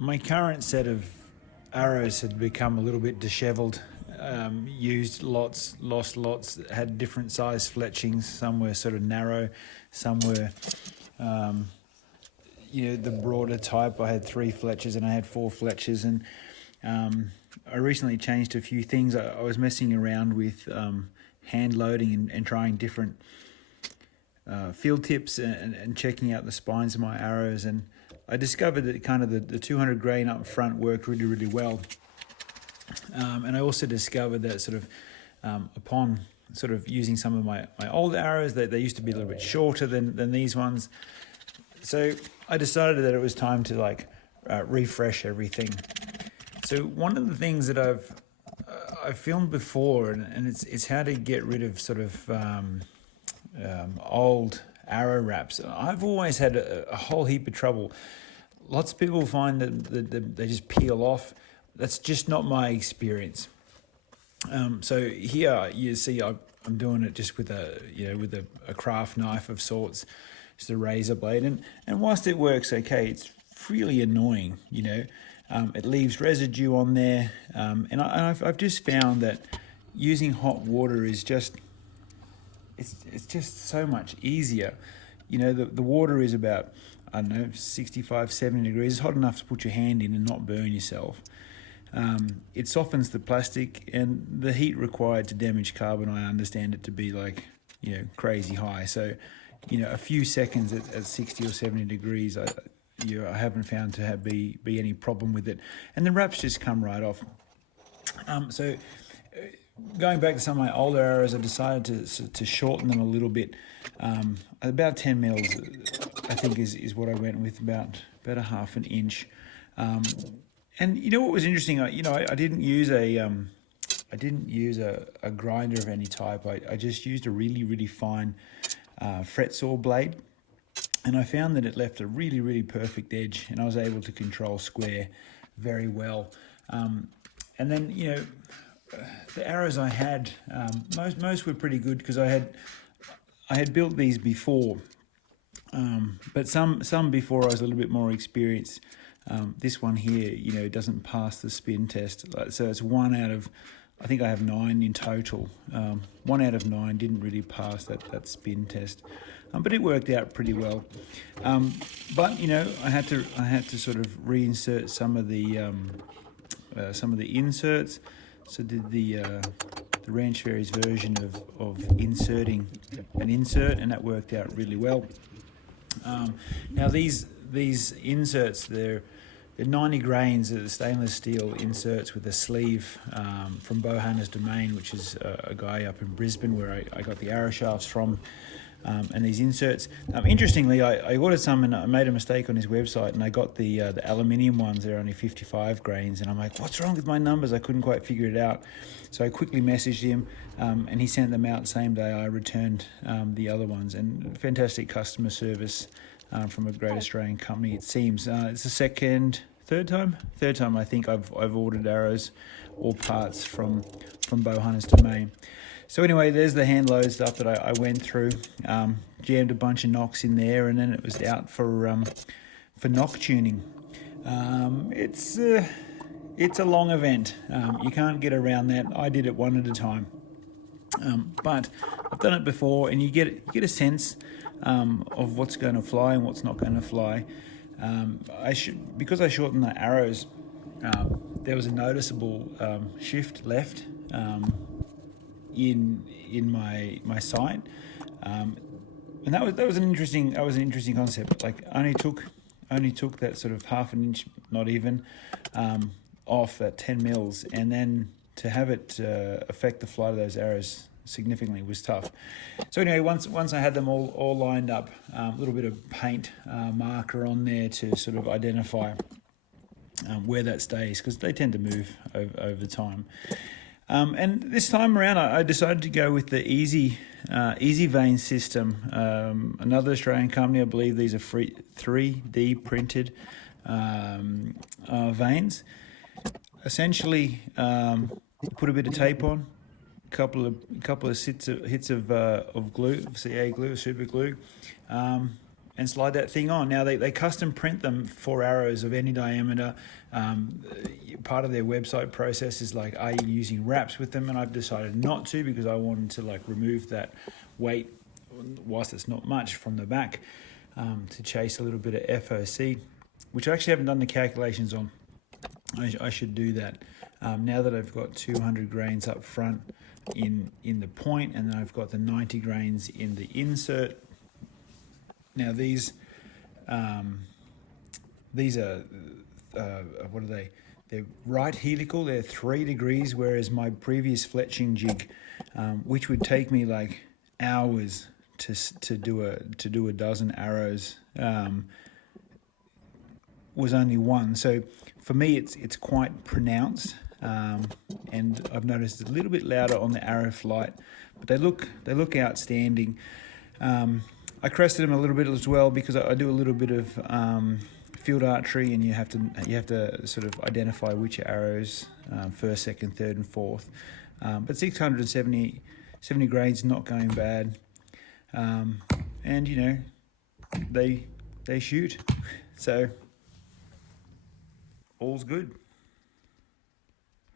My current set of arrows had become a little bit disheveled. Used lots, lost lots, had different size fletchings. Some were sort of narrow, some were, the broader type. I had 3 fletches and I had 4 fletches, and I recently changed a few things. I was messing around with hand loading and trying different field tips and checking out the spines of my arrows, and I discovered that kind of the 200 grain up front worked really, really well. And I also discovered that sort of upon sort of using some of my old arrows, they used to be a little bit shorter than these ones. So I decided that it was time to refresh everything. So one of the things that I've filmed before, and it's how to get rid of sort of old arrow wraps. I've always had a whole heap of trouble. Lots of people find that they just peel off. That's just not my experience. So here you see I'm doing it just with a craft knife of sorts, just a razor blade, and whilst it works okay, it's really annoying. It leaves residue on there, and I've just found that using hot water is just it's just so much easier. The water is about, I don't know, 65, 70 degrees. It's hot enough to put your hand in and not burn yourself. It softens the plastic, and the heat required to damage carbon, I understand it to be crazy high. So, a few seconds at 60 or 70 degrees, I haven't found to be any problem with it. And the wraps just come right off. So going back to some of my older arrows, I decided to shorten them a little bit. About 10 mils, I think is what I went with, about a half an inch. And what was interesting, I didn't use a grinder of any type. I just used a really, really fine fret saw blade, and I found that it left a really, really perfect edge, and I was able to control square very well. And then the arrows I had, most were pretty good because I had built these before, but some before I was a little bit more experienced. This one here, doesn't pass the spin test. So it's 1 out of, I think I have 9 in total. 1 out of 9 didn't really pass that spin test, but it worked out pretty well. But I had to sort of reinsert some of the inserts. So did the Ranch Fairies version of inserting an insert, and that worked out really well. Now these inserts, they're 90 grains of the stainless steel inserts with a sleeve from Bowhunters Domain, which is a guy up in Brisbane where I got the arrow shafts from, and these inserts. Interestingly, I ordered some and I made a mistake on his website, and I got the aluminium ones. They're only 55 grains, and I'm like, what's wrong with my numbers? I couldn't quite figure it out. So I quickly messaged him, and he sent them out the same day I returned the other ones. And fantastic customer service from a great Australian company. It seems it's the third time I think I've ordered arrows or parts from Bowhunters Domain. So anyway, there's the hand load stuff that I went through. Jammed a bunch of knocks in there, and then it was out for knock tuning. It's a long event. You can't get around that. I did it one at a time, but I've done it before, and you get a sense of what's going to fly and what's not going to fly. Because I shortened the arrows, there was a noticeable shift left in my sight, and that was an interesting concept. Like only took that sort of half an inch, not even, off at 10 mils, and then to have it affect the flight of those arrows significantly was tough. So anyway, once I had them all lined up, a little bit of paint marker on there to sort of identify where that stays, because they tend to move over time. And this time around, I decided to go with the Easy Vein system. Another Australian company, I believe these are 3D printed veins. Essentially, put a bit of tape on, couple of hits of glue, CA glue, super glue, and slide that thing on. Now they custom print them for arrows of any diameter. Part of their website process is like, are you using wraps with them? And I've decided not to, because I wanted to like remove that weight, whilst it's not much, from the back, to chase a little bit of FOC, which I actually haven't done the calculations on. I should do that. Now that I've got 200 grains up front in the point, and then I've got the 90 grains in the insert. Now these are what are they? They're right helical. They're 3 degrees, whereas my previous fletching jig, which would take me like hours to do a dozen arrows, was only 1. So for me, it's quite pronounced, and I've noticed a little bit louder on the arrow flight, but they look outstanding. I crested them a little bit as well, because I do a little bit of field archery, and you have to sort of identify which arrows, first, second, third, and fourth. But 670 grains, not going bad, and you know, they shoot, so all's good.